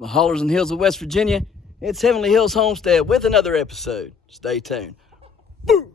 the hollers and hills of West Virginia. It's Heavenly Hills Homestead with another episode. Stay tuned. Boo!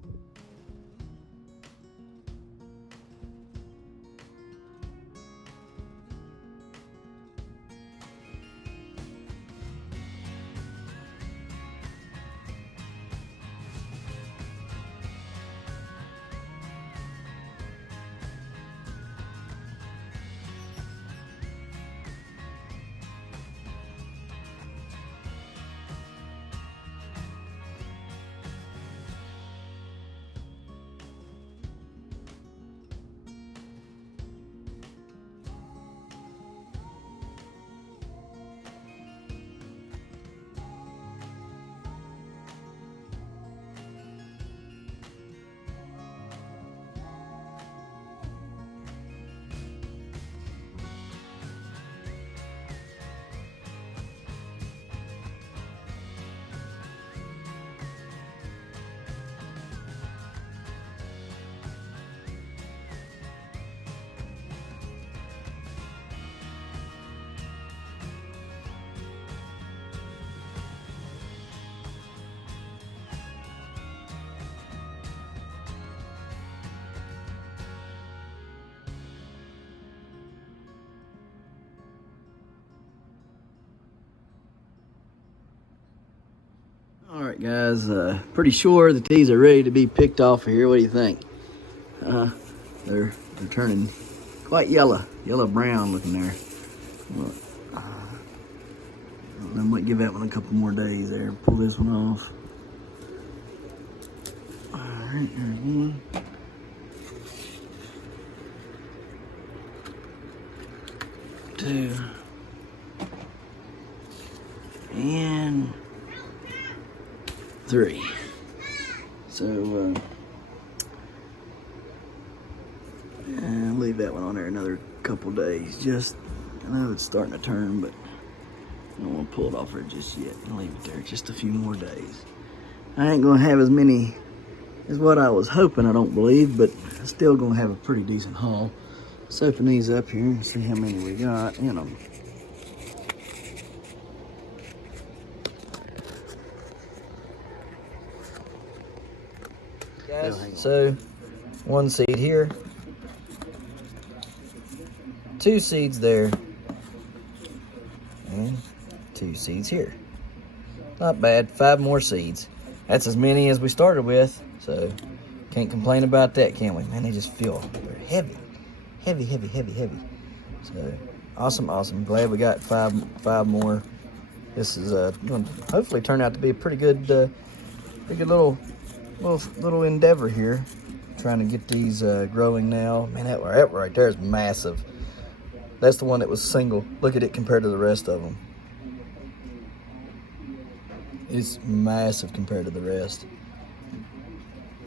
Alright guys, pretty sure that these are ready to be picked off here. What do you think? They're turning quite yellow-brown looking there. Well, I might give that one a couple more days there. Pull this one off. Alright, there's one. Two. And three. So, and leave that one on there another couple days. Just, I know it's starting to turn, but I don't want to pull it off there just yet. I'll leave it there just a few more days. I ain't gonna have as many as what I was hoping, I don't believe, but I'm still gonna have a pretty decent haul. Let's open these up here and see how many we got in them. Guys, so one seed here, two seeds there, and two seeds here. Not bad. 5 more seeds. That's as many as we started with, so can't complain about that, can we? Man, they just feel they're heavy. Heavy. So awesome. Glad we got five more. This is going to hopefully turn out to be a pretty good little endeavor here, trying to get these growing now. Man, that right there is massive. That's the one that was single. Look at it compared to the rest of them. It's massive compared to the rest.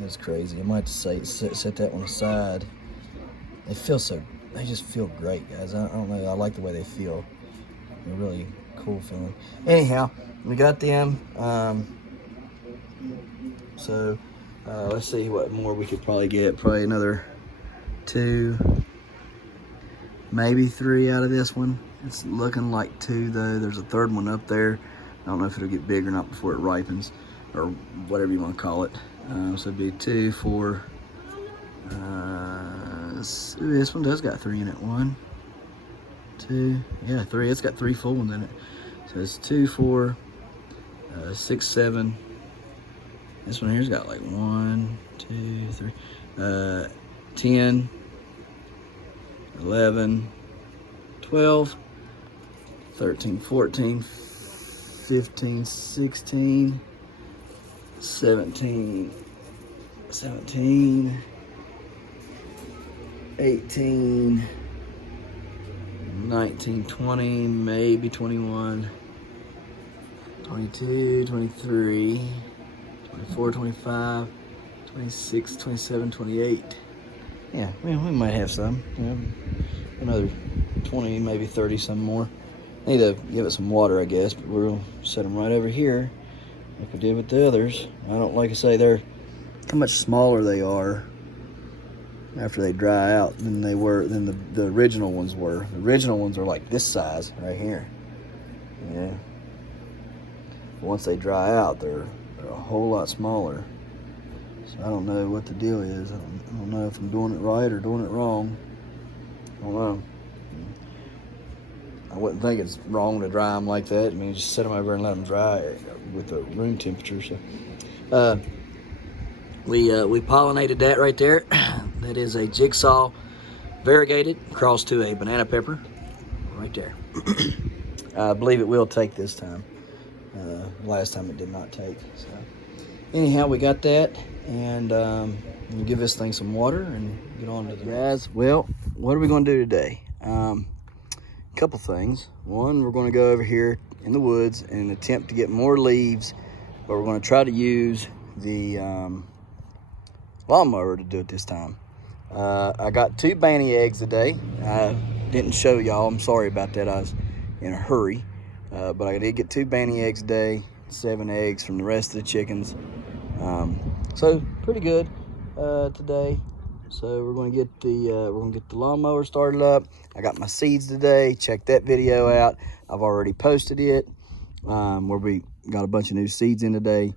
It's crazy. I might have to set that one aside. They just feel great, guys. I don't know, I like the way they feel. They're really cool feeling. Anyhow, we got them. So let's see what more we could probably get. Probably another 2, maybe 3 out of this one. It's looking like 2 though. There's a third one up there. I don't know if it'll get big or not before it ripens, or whatever you want to call it. So it'd be 2, 4. This one does got 3 in it. 1, 2, yeah, 3. It's got 3 full ones in it. So it's 2, 4, 6, 7. This one here's got like 1, 2, 3, 10, 11, 12, 13, 14, 15, 16, 17, 18, 19, 20, maybe 21, 22, 23, 24, 25, 26, 27, 28. Yeah, we might have some. Another 20, maybe 30 some more. Need to give it some water, I guess, but we'll set them right over here like we did with the others. Like I say, they're how much smaller they are after they dry out than the original ones were. The original ones are like this size right here. Yeah. Once they dry out, they're a whole lot smaller. So I don't know what the deal is. I don't know if I'm doing it right or doing it wrong. I don't know. I wouldn't think it's wrong to dry them like that. I mean, just set them over and let them dry with the room temperature. So, we pollinated that right there. That is a jigsaw variegated crossed to a banana pepper right there. I believe it will take this time. Last time it did not take. So, anyhow, we got that, and we'll give this thing some water and get on to the guys. Well, what are we going to do today? Couple things. One, we're going to go over here in the woods and attempt to get more leaves, but we're going to try to use the lawnmower to do it this time. I got 2 banty eggs today. I didn't show y'all. I'm sorry about that. I was in a hurry, but I did get 2 banty eggs today, 7 eggs from the rest of the chickens. So pretty good today. So we're gonna get the lawnmower started up. I got my seeds today. Check that video out. I've already posted it. Where we got a bunch of new seeds in today.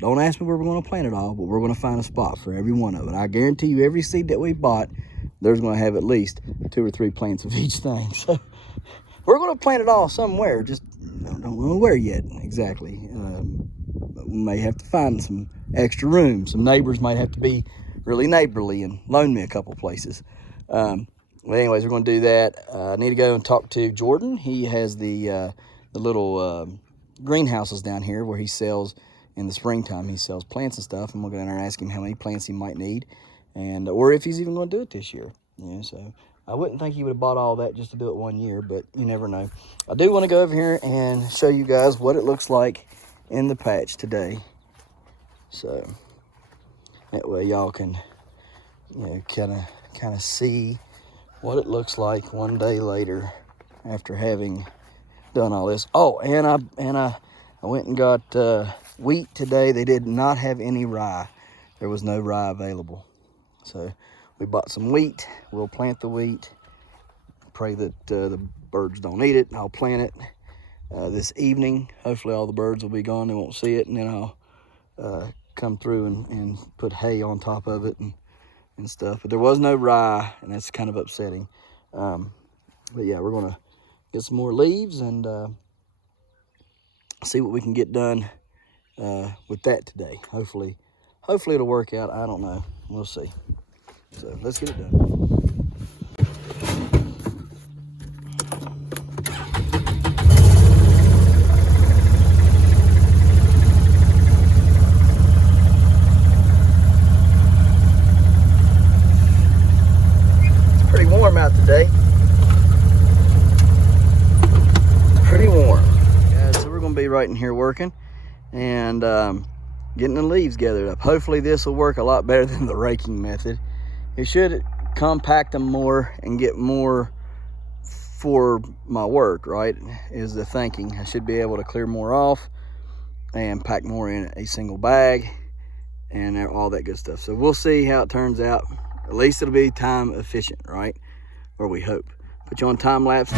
Don't ask me where we're gonna plant it all, but we're gonna find a spot for every one of it. I guarantee you, every seed that we bought, there's gonna have at least 2 or 3 plants of each thing. So we're gonna plant it all somewhere. Just don't know where yet exactly. We may have to find some extra room. Some neighbors might have to be really neighborly and loan me a couple places. Well, anyways, we're going to do that. I need to go and talk to Jordan. He has the little greenhouses down here where he sells in the springtime. He sells plants and stuff. I'm going to go down there and ask him how many plants he might need, and or if he's even going to do it this year. Yeah, so I wouldn't think he would have bought all that just to do it one year, but you never know. I do want to go over here and show you guys what it looks like in the patch today. So that way y'all can, you know, kind of see what it looks like one day later after having done all this. Oh, and I went and got wheat today. They did not have any rye. There was no rye available. So we bought some wheat. We'll plant the wheat. Pray that the birds don't eat it. I'll plant it this evening. Hopefully all the birds will be gone. They won't see it, and then I'll come through and put hay on top of it and stuff. But there was no rye, and that's kind of upsetting. But yeah, we're gonna get some more leaves and see what we can get done with that today. Hopefully it'll work out. I don't know. We'll see. So let's get it done. Out today. Pretty warm. Guys, so we're going to be right in here working and getting the leaves gathered up. Hopefully this will work a lot better than the raking method. It should compact them more and get more for my work, right, is the thinking. I should be able to clear more off and pack more in a single bag and all that good stuff. So we'll see how it turns out. At least it'll be time efficient, right? Or we hope. Put you on time lapse.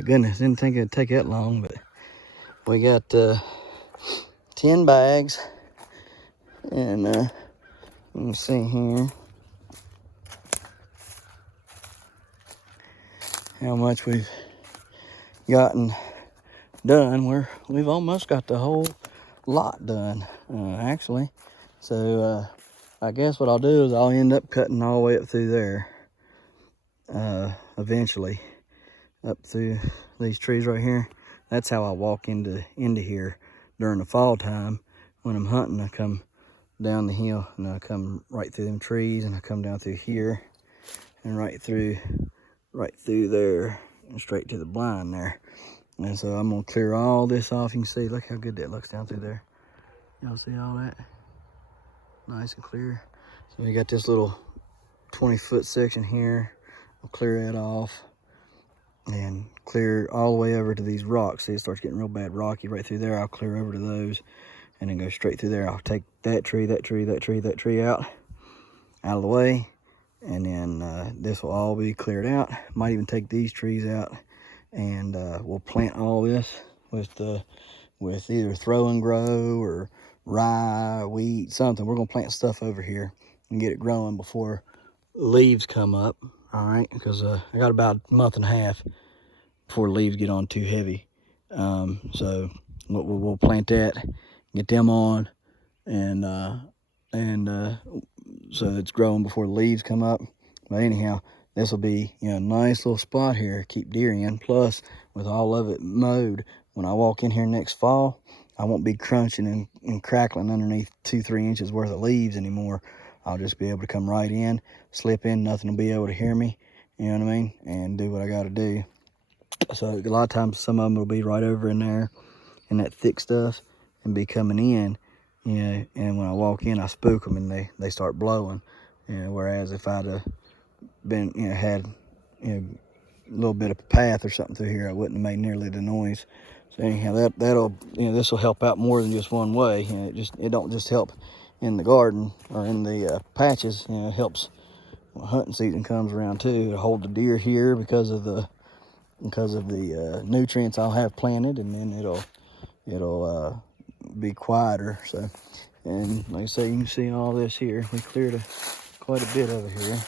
my goodness, didn't think it'd take that long, but we got 10 bags, and you can see here how much we've gotten done. We've almost got the whole lot done, actually. So I guess what I'll do is I'll end up cutting all the way up through there, eventually, up through these trees right here. That's how I walk into here during the fall time. When I'm hunting, I come down the hill and I come right through them trees, and I come down through here and right through there and straight to the blind there. And so I'm gonna clear all this off. You can see, look how good that looks down through there. Y'all see all that? Nice and clear. So we got this little 20-foot section here. I'll clear that off and clear all the way over to these rocks. See, it starts getting real bad rocky right through there. I'll clear over to those and then go straight through there. I'll take that tree out of the way, and then this will all be cleared out. Might even take these trees out, and we'll plant all this with either throw and grow or rye, wheat, something. We're gonna plant stuff over here and get it growing before leaves come up. All right, because I got about a month and a half before leaves get on too heavy. So we'll plant that, get them on, and so it's growing before the leaves come up. But anyhow, this will be, you know, a nice little spot here, keep deer in. Plus, with all of it mowed, when I walk in here next fall, I won't be crunching and crackling underneath 2-3 inches worth of leaves anymore. I'll just be able to come right in, slip in, nothing will be able to hear me, you know what I mean, and do what I got to do. So a lot of times some of them will be right over in there in that thick stuff and be coming in, you know, and when I walk in, I spook them and they start blowing, you know, whereas if I'd have been, you know, had, you know, a little bit of a path or something through here, I wouldn't have made nearly the noise. So anyhow, that'll, you know, this will help out more than just one way. You know, it don't just help in the garden or in the patches. You know, it helps when hunting season comes around too. To hold the deer here because of the nutrients I'll have planted, and then it'll be quieter. So, and like I say, you can see all this here. We cleared quite a bit over here.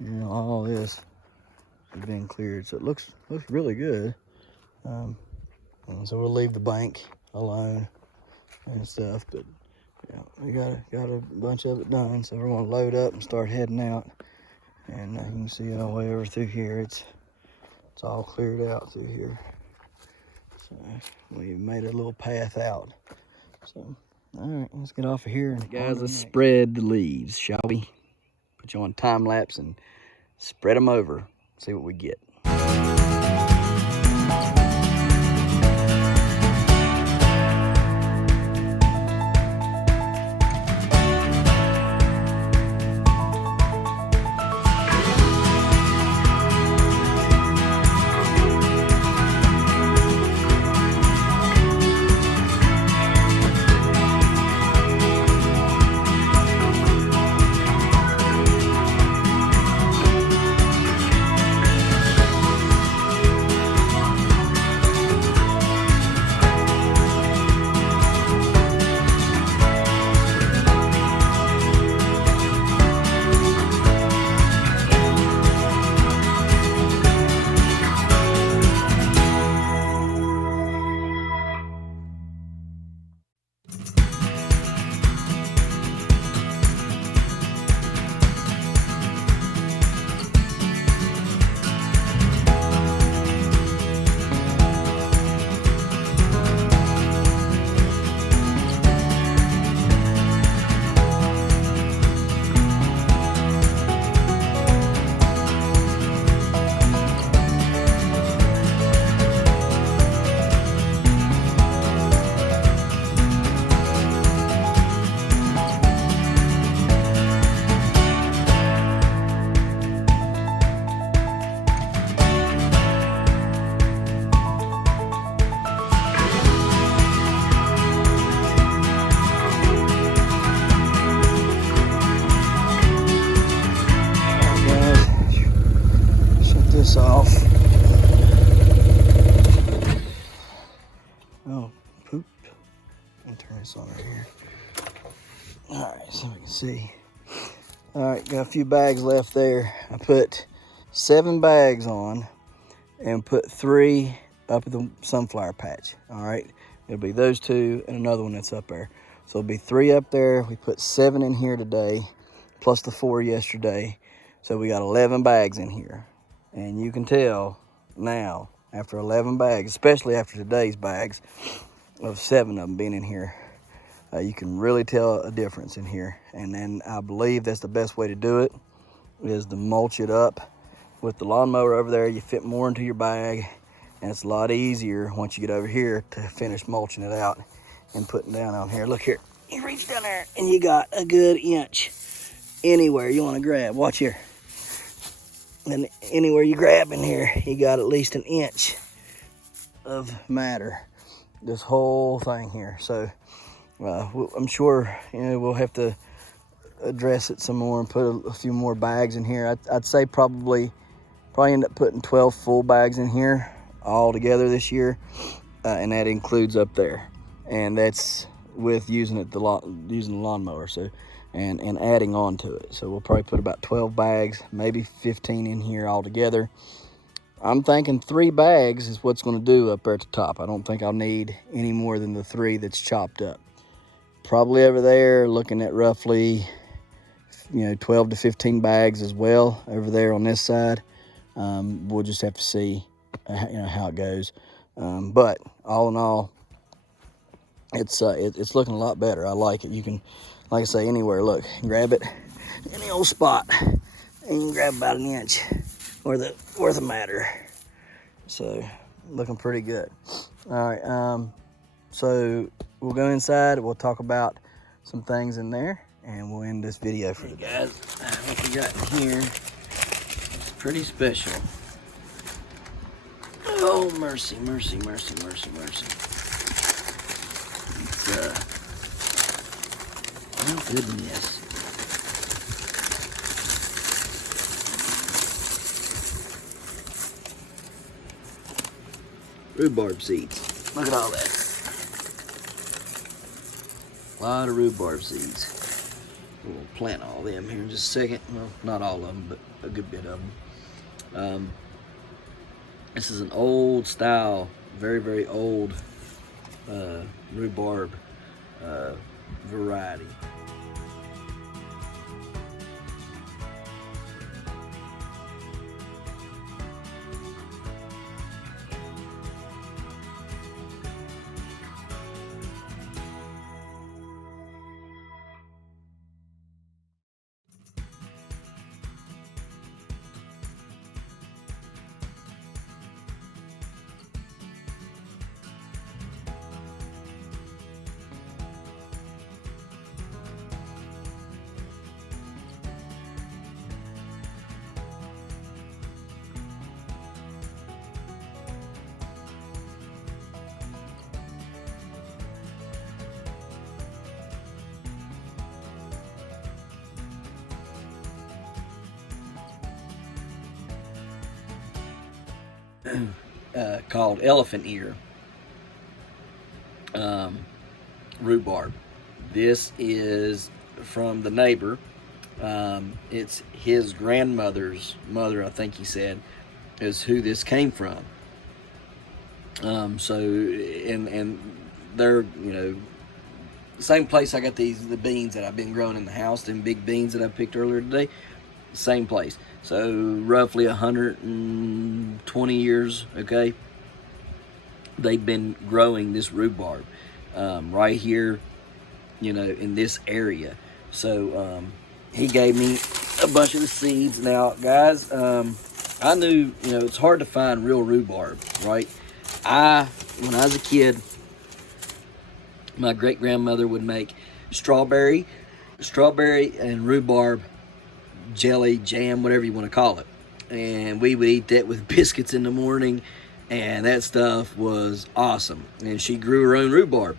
You know, all this has been cleared, so it looks really good. And so we'll leave the bank alone and stuff, but yeah, we got a bunch of it done. So we're gonna load up and start heading out, and you can see it all the way over through here. It's all cleared out through here. So we made a little path out. So all right, let's get off of here. And guys, let's spread the leaves, shall we? Put you on time lapse and spread them over. See what we get. Off. see. All right, got a few bags left there. I put 7 bags on and put 3 up at the sunflower patch. All right, it'll be those 2 and another one that's up there. So it'll be 3 up there. We put 7 in here today, plus the 4 yesterday. So we got 11 bags in here. And you can tell now, after 11 bags, especially after today's bags, of 7 of them being in here, you can really tell a difference in here. And then I believe that's the best way to do it, is to mulch it up with the lawnmower over there. You fit more into your bag, and it's a lot easier once you get over here to finish mulching it out and putting down on here. Look here, you reach down there and you got a good inch anywhere you want to grab. Watch here. And anywhere you grab in here, you got at least an inch of matter. This whole thing here. So I'm sure we'll have to address it some more and put a few more bags in here. I'd say probably end up putting 12 full bags in here all together this year, and that includes up there, and that's with using the lawnmower. So and adding on to it. So we'll probably put about 12 bags, maybe 15 in here all together. I'm thinking 3 bags is what's going to do up there at the top. I don't think I'll need any more than the 3 that's chopped up. Probably over there looking at roughly 12 to 15 bags as well over there on this side. We'll just have to see how it goes. But all in all, it's looking a lot better. I like it. You can, like I say, anywhere. Look, grab it, any old spot, and you can grab about an inch worth of matter. So looking pretty good. All right, so we'll go inside. We'll talk about some things in there, and we'll end this video for you guys. What we got in here is pretty special. Oh, mercy, mercy, mercy, mercy, mercy. It's oh goodness. Rhubarb seeds. Look at all that. A lot of rhubarb seeds. We'll plant all of them here in just a second. Well, not all of them, but a good bit of them. This is an old style, very, very old rhubarb variety. Called elephant ear rhubarb. This is from the neighbor. It's his grandmother's mother, I think he said, is who this came from. So and they're same place I got the beans that I've been growing in the house, them big beans that I picked earlier today. Same place. So roughly 120 years, okay, they've been growing this rhubarb right here, in this area. So he gave me a bunch of the seeds. Now, guys, I knew, it's hard to find real rhubarb, right? When I was a kid, my great-grandmother would make strawberry and rhubarb jelly, jam, whatever you want to call it. And we would eat that with biscuits in the morning, and that stuff was awesome. And she grew her own rhubarb.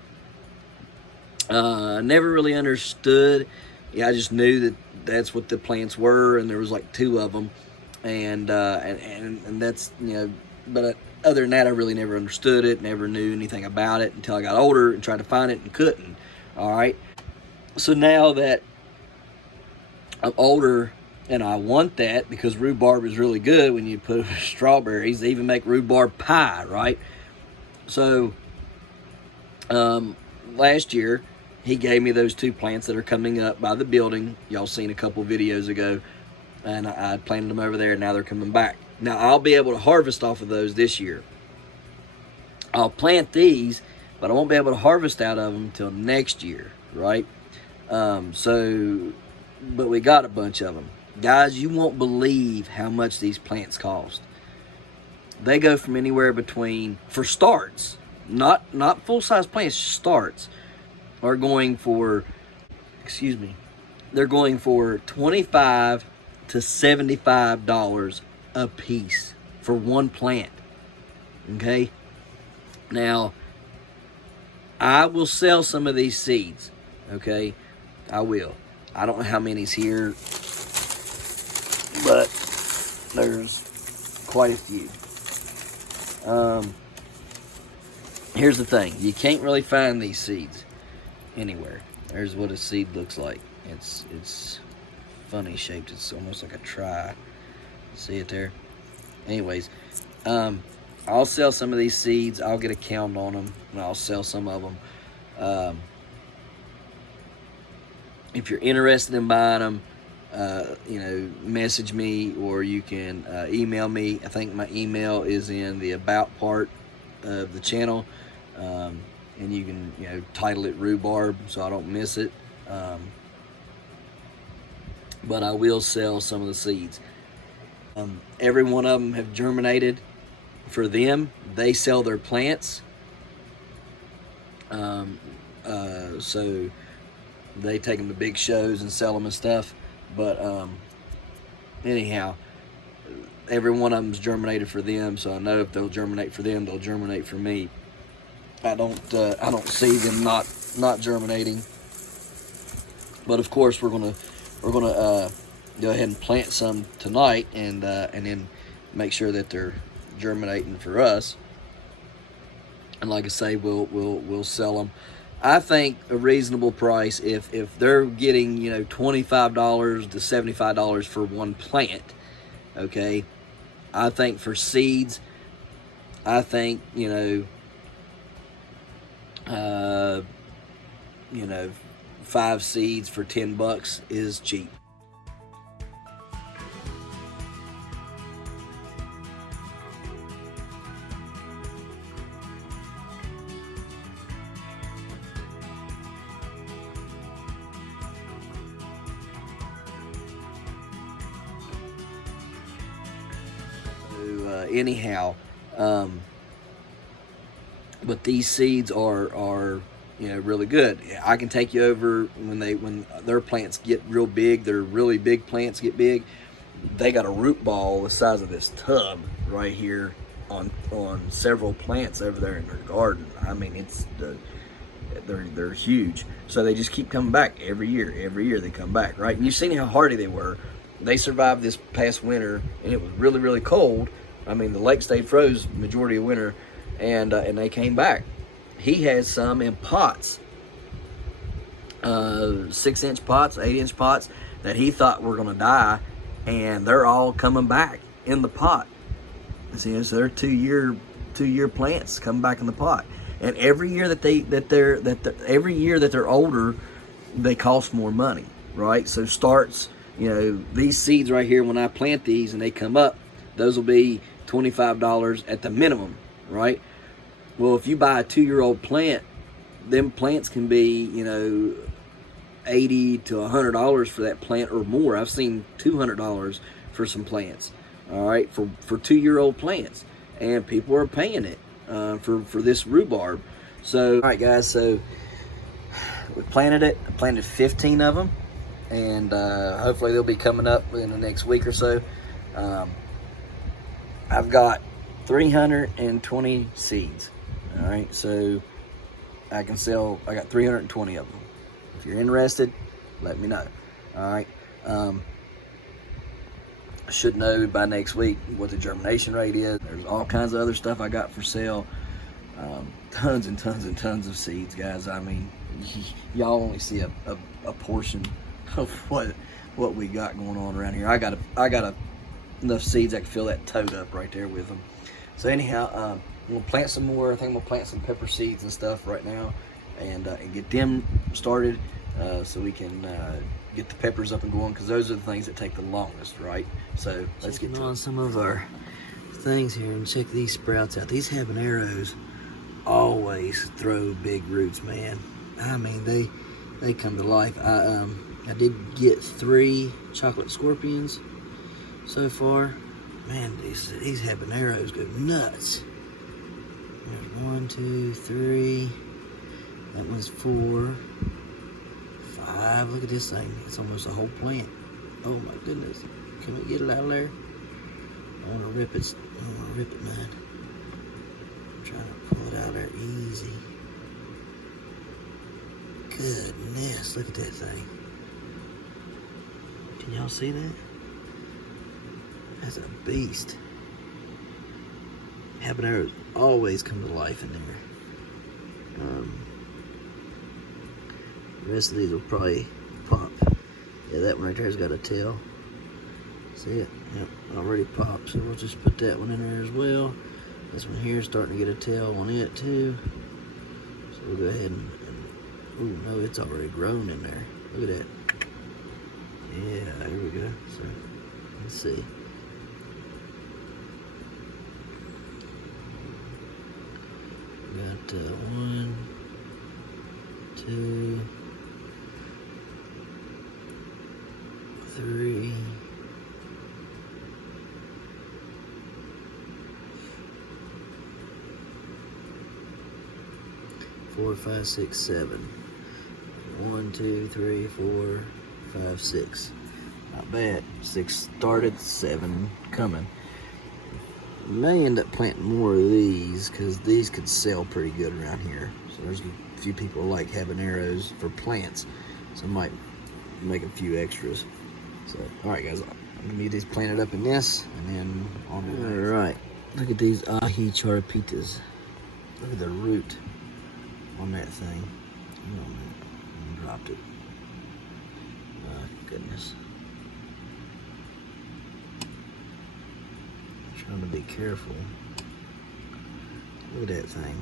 I never really understood. I just knew that that's what the plants were, and there was like 2 of them. And that's, but other than that, I really never understood it, never knew anything about it until I got older and tried to find it and couldn't. All right. So now that I'm older, and I want that because rhubarb is really good when you put strawberries. They even make rhubarb pie, right? So last year, he gave me those 2 plants that are coming up by the building. Y'all seen a couple videos ago, and I planted them over there, and now they're coming back. Now, I'll be able to harvest off of those this year. I'll plant these, but I won't be able to harvest out of them until next year, right? But we got a bunch of them. Guys, you won't believe how much these plants cost. They go from anywhere between, for starts, not full-size plants, starts, are going for, they're going for $25 to $75 a piece for one plant, okay? Now, I will sell some of these seeds, okay? I will. I don't know how many's here, but there's quite a few. Here's the thing. You can't really find these seeds anywhere. There's what a seed looks like. It's funny shaped. It's almost like a try. See it there? Anyways, I'll sell some of these seeds. I'll get a count on them, and I'll sell some of them. If you're interested in buying them, message me, or you can email me. I think my email is in the about part of the channel, and you can title it Rhubarb so I don't miss it. But I will sell some of the seeds. Every one of them have germinated for them. They sell their plants, so they take them to big shows and sell them and stuff. But anyhow, every one of them's germinated for them, so I know if they'll germinate for them, they'll germinate for me. I don't see them not germinating. But of course, we're gonna go ahead and plant some tonight, and then make sure that they're germinating for us. And like I say, we'll sell them. I think a reasonable price, if they're getting $25 to $75 for one plant, okay. I think for seeds, I think 5 seeds for $10 is cheap. Anyhow, but these seeds are really good. I can take you over when their plants get real big. Their really big plants get big. They got a root ball the size of this tub right here on several plants over there in their garden. I mean, they're huge. So they just keep coming back every year. Every year they come back, right? And you've seen how hardy they were. They survived this past winter, and it was really, really cold. I mean, the lake stayed froze majority of winter, and they came back. He has some in pots, 6-inch pots, 8-inch pots that he thought were going to die, and they're all coming back in the pot. See, so they're 2-year plants coming back in the pot. And every year that they're older, they cost more money, right? So starts, these seeds right here, when I plant these and they come up, those will be $25 at the minimum, right? Well, if you buy a 2-year-old plant, them plants can be, $80 to $100 for that plant or more. I've seen $200 for some plants, all right, for 2-year-old plants, and people are paying it for this rhubarb. So, all right, guys, so we planted it. I planted 15 of them, and hopefully they'll be coming up in the next week or so. I've got 320 seeds. All right, so I got 320 of them. If you're interested, let me know. All right, I should know by next week what the germination rate is. There's all kinds of other stuff I got for sale. Tons and tons and tons of seeds, guys. I mean, y'all only see a portion of what we got going on around here. I got enough seeds I can fill that tote up right there with them. So anyhow, I'm gonna plant some more. I think I'm gonna plant some pepper seeds and stuff right now, and get them started, so we can get the peppers up and going, because those are the things that take the longest, right? So let's get on some of our things here and check these sprouts out. These habaneros always throw big roots, man. I mean, they come to life. I did get 3 chocolate scorpions so far. Man, these habaneros go nuts. There's 1, 2, 3. That one's 4, 5. Look at this thing. It's almost a whole plant. Oh my goodness. Can we get it out of there? I want to rip it. Man. I'm trying to pull it out of there easy. Goodness, look at that thing. Can y'all see that? That's a beast. Habaneros always come to life in there. The rest of these will probably pop. Yeah, that one right there's got a tail. See it? Yep, already popped. So we'll just put that one in there as well. This one here is starting to get a tail on it too. So we'll go ahead and oh no, it's already grown in there. Look at that. Yeah, here we go. So let's see. Got 1, 2, 3. 4, 5, 6, 7. 1, 2, 3, 4, 5, 6. Not bad. 6 started, 7 coming. May end up planting more of these, because these could sell pretty good around here. So there's a few people who like habaneros for plants, so I might make a few extras. So alright guys, I'm gonna get these planted up in this, and then on the way. Alright, look at these ahi charapitas. Look at the root on that thing. Oh man, I dropped it. Oh goodness. Trying to be careful. Look at that thing.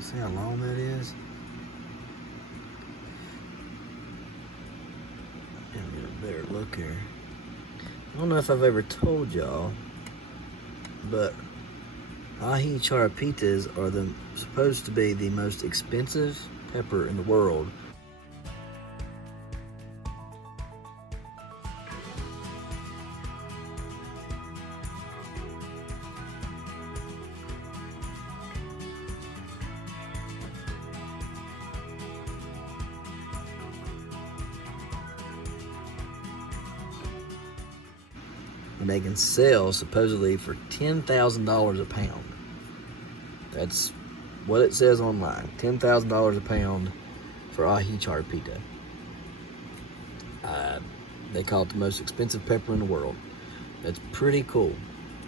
See how long that is? Get a better look here. I don't know if I've ever told y'all, but ahi charapitas are supposed to be the most expensive pepper in the world. And they can sell supposedly for $10,000 a pound. That's what it says online. $10,000 a pound for ahi charapita. They call it the most expensive pepper in the world. That's pretty cool.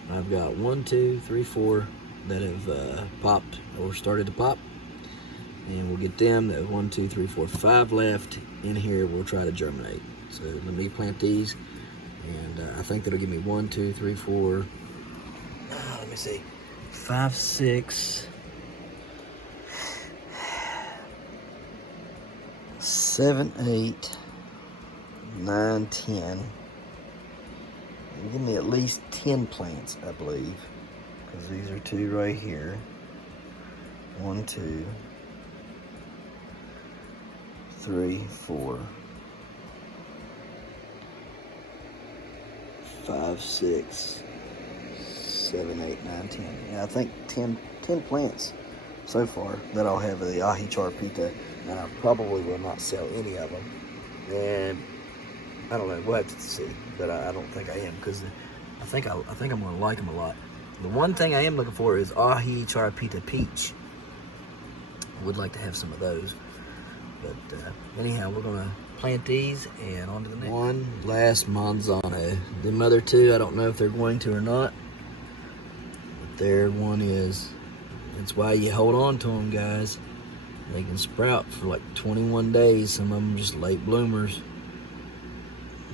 I've got 1, 2, 3, 4 that have popped or started to pop, and we'll get them. That 1, 2, 3, 4, 5 left in here. We'll try to germinate. So let me plant these. And I think that'll give me 1, 2, 3, 4. Let me see. 5, 6, 7, 8, 9, 10. Give me at least 10 plants, I believe, because these are 2 right here. 1, 2, 3, 4. 5, 6, 7, 8, 9, 10. Yeah, I think 10 plants so far that I'll have of the ahi charapita, and I probably will not sell any of them. And I don't know, we'll have to see, but I don't think I am, because I think I'm going to like them a lot. The one thing I am looking for is ahi charapita peach. I would like to have some of those. But anyhow, we're going to plant these and on to the next. One last Manzano. The other two, I don't know if they're going to or not. But there one is. That's why you hold on to them, guys. They can sprout for like 21 days. Some of them just late bloomers.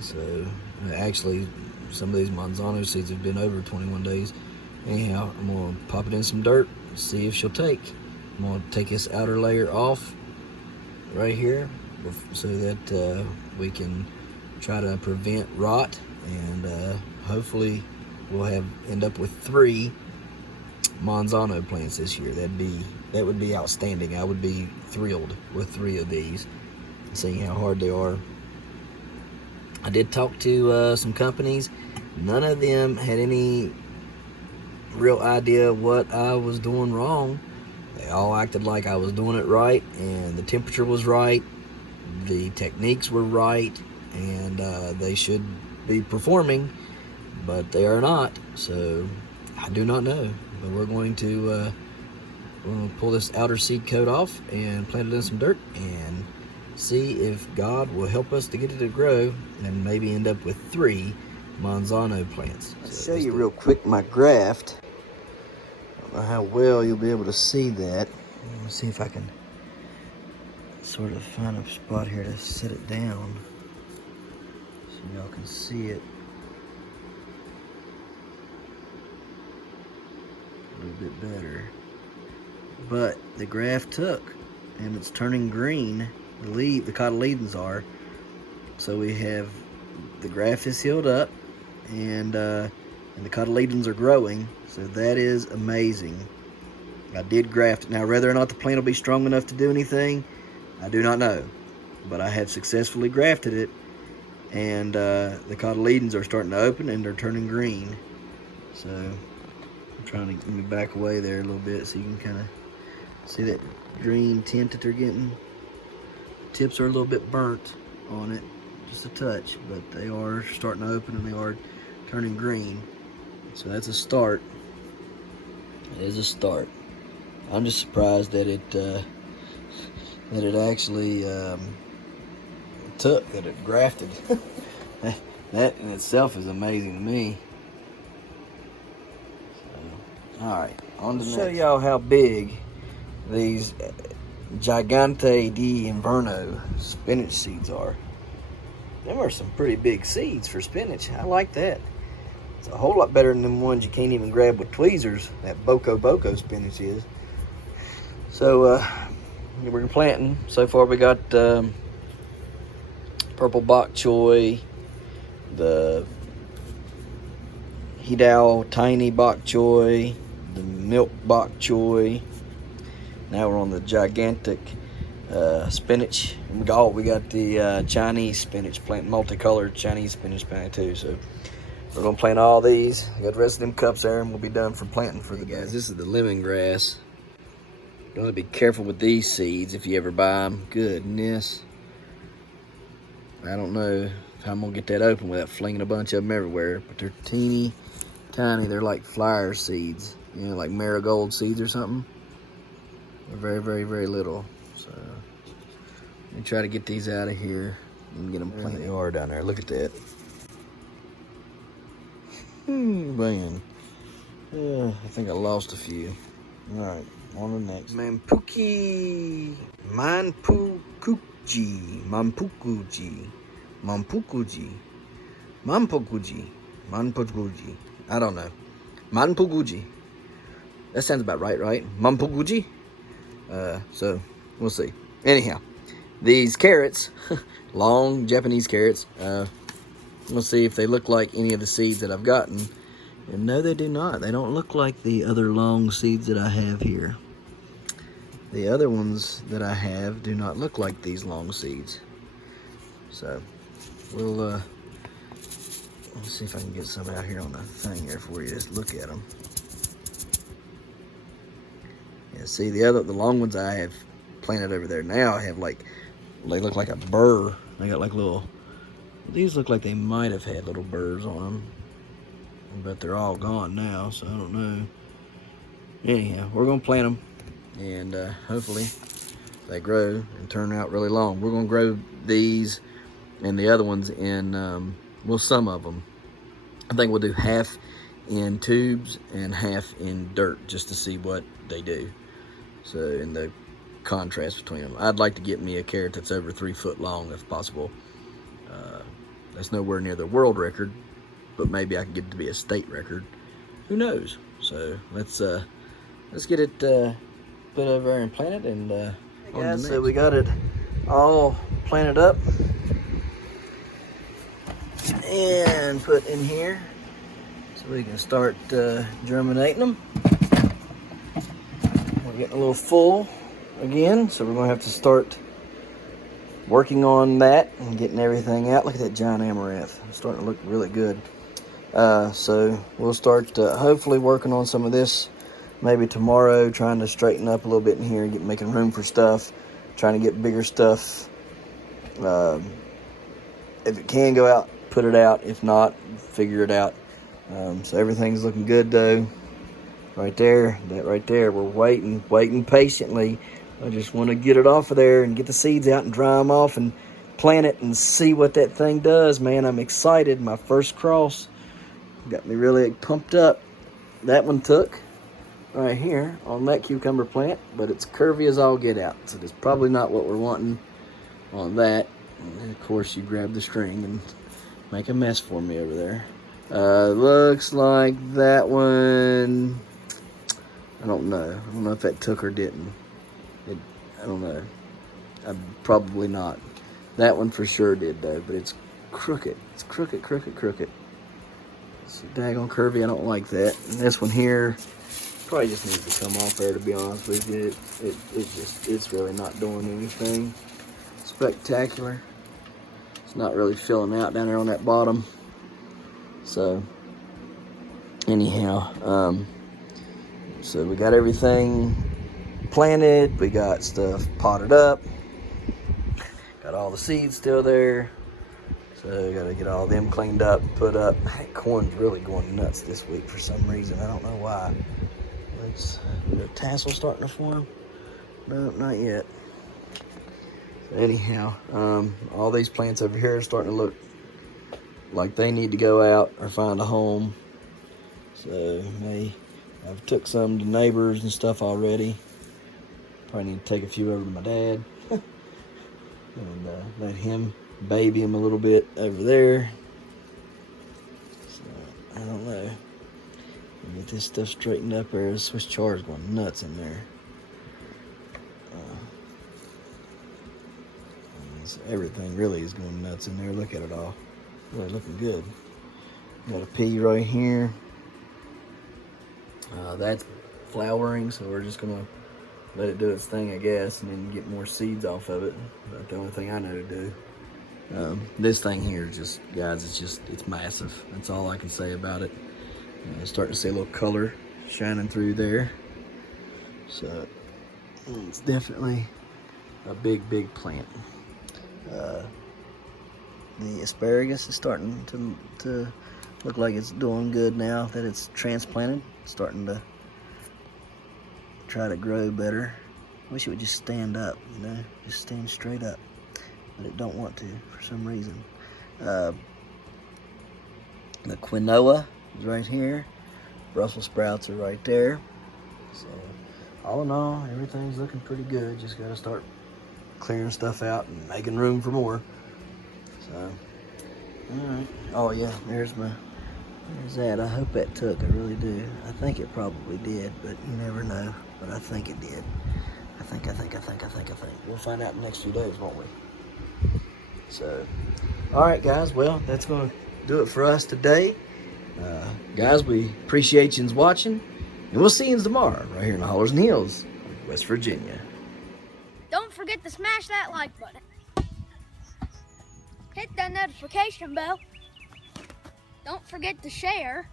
So, actually, some of these Manzano seeds have been over 21 days. Anyhow, I'm going to pop it in some dirt, see if she'll take. I'm going to take this outer layer off right here so that we can try to prevent rot, and hopefully we'll end up with 3 Manzano plants this year. That would be outstanding. I would be thrilled with 3 of these, seeing how hard they are. I did talk to some companies. None of them had any real idea what I was doing wrong. They all acted like I was doing it right, and the temperature was right, the techniques were right, and they should be performing, but they are not. So I do not know, but we're going to pull this outer seed coat off and plant it in some dirt and see if God will help us to get it to grow and maybe end up with 3 Manzano plants. I'll show you real quick my graft. I don't know how well you'll be able to see that. Let me see if I can sort of find a spot here to set it down so y'all can see it a little bit better. But the graft took, and it's turning green. The cotyledons are. So we have the graft is healed up, and the cotyledons are growing. So that is amazing. I did graft it. Now, whether or not the plant will be strong enough to do anything, I do not know. But I have successfully grafted it, and the cotyledons are starting to open and they're turning green. So I'm trying to let me back away there a little bit so you can kind of see that green tint that they're getting. Tips are a little bit burnt on it, just a touch, but they are starting to open and they are turning green. So that's a start. It is a start. I'm just surprised that it actually took, that it grafted. That in itself is amazing to me. So, all right, on to the next. Show y'all how big these Gigante di Inverno spinach seeds are. Them are some pretty big seeds for spinach. I like that. It's a whole lot better than them ones you can't even grab with tweezers, that Boko spinach is. So we're planting. So far we got purple bok choy, the Hidao tiny bok choy, the milk bok choy. Now we're on the gigantic spinach. We got the Chinese spinach plant, multicolored Chinese spinach plant too. So we're gonna plant all these. I got the rest of them cups there, and we'll be done for planting for the day. Guys, this is the lemongrass. You want to be careful with these seeds if you ever buy them. Goodness, I don't know if I'm gonna get that open without flinging a bunch of them everywhere. But they're teeny tiny. They're like flower seeds, you know, like marigold seeds or something. They're very, very, very little. So let me try to get these out of here and get them planted. They are down there. Look at that. Man. I think I lost a few. All right, on to the next. Mampukuji. I don't know. Mampukuji. That sounds about right? Mampukuji? So we'll see. Anyhow, these carrots, long Japanese carrots, we'll see if they look like any of the seeds that I've gotten. And no, they do not. They don't look like the other long seeds that I have here. The other ones that I have do not look like these long seeds. So we'll let's see if I can get some out here on the thing here for you. Just look at them. Yeah, see the long ones I have planted over there now, I have like, they look like a burr. They got like little, these look like they might have had little burrs on them, but they're all gone now, so I don't know. Anyhow, we're gonna plant them, and hopefully they grow and turn out really long. We're gonna grow these and the other one's in, well, some of them. I think we'll do half in tubes and half in dirt just to see what they do. So in the contrast between them, I'd like to get me a carrot that's over 3 foot long if possible. That's nowhere near the world record, but maybe I can get it to be a state record. Who knows? So let's get it put over there and planted, and hey guys, so we got it all planted up and put in here so we can start germinating them. We're getting a little full again, so we're gonna have to start working on that and getting everything out. Look at that giant amaranth. It's starting to look really good. So we'll start hopefully working on some of this maybe tomorrow, trying to straighten up a little bit in here, making room for stuff, trying to get bigger stuff. If it can go out, put it out. If not, figure it out. So everything's looking good though. Right there, that right there, we're waiting patiently. I just want to get it off of there and get the seeds out and dry them off and plant it and see what that thing does, man. I'm excited. My first cross got me really pumped up. That one took right here on that cucumber plant, but it's curvy as all get out, so it's probably not what we're wanting on that. And of course, you grab the string and make a mess for me over there. Looks like that one, I don't know if that took or didn't. I don't know. Probably not. That one for sure did though, but it's crooked. It's crooked. It's daggone curvy. I don't like that. And this one here probably just needs to come off there, to be honest with you. It's really not doing anything spectacular. It's not really filling out down there on that bottom. So anyhow, so we got everything planted, we got stuff potted up, got all the seeds still there, so gotta get all them cleaned up, put up. That corn's really going nuts this week for some reason. I don't know why. It's the tassel starting to form. No, not yet. So anyhow, all these plants over here are starting to look like they need to go out or find a home. So I've took some to neighbors and stuff already. Probably need to take a few over to my dad and let him baby him a little bit over there. So I don't know. Get this stuff straightened up there. The Swiss chard is going nuts in there. Everything really is going nuts in there. Look at it all. Really looking good. Got a pea right here. That's flowering, so we're just gonna let it do its thing, I guess, and then get more seeds off of it. That's the only thing I know to do. This thing here, just guys, it's massive. That's all I can say about it. Starting to see a little color shining through there. So it's definitely a big plant. The asparagus is starting to look like it's doing good now that it's transplanted. It's starting to try to grow better. Wish it would just stand up, you know, just stand straight up, but it don't want to for some reason. The quinoa is right here. Brussels sprouts are right there. So all in all, everything's looking pretty good. Just got to start clearing stuff out and making room for more. So, all right. Oh yeah, there's that. I hope that took. I really do. I think it probably did, but you never know. But I think it did. I think. We'll find out in the next few days, won't we? So, all right, guys. Well, that's going to do it for us today. Guys, we appreciate you watching, and we'll see you tomorrow right here in the Hollers and Hills, West Virginia. Don't forget to smash that like button. Hit that notification bell. Don't forget to share.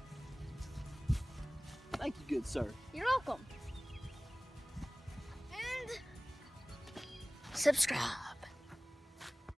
Thank you, good sir. You're welcome. And subscribe.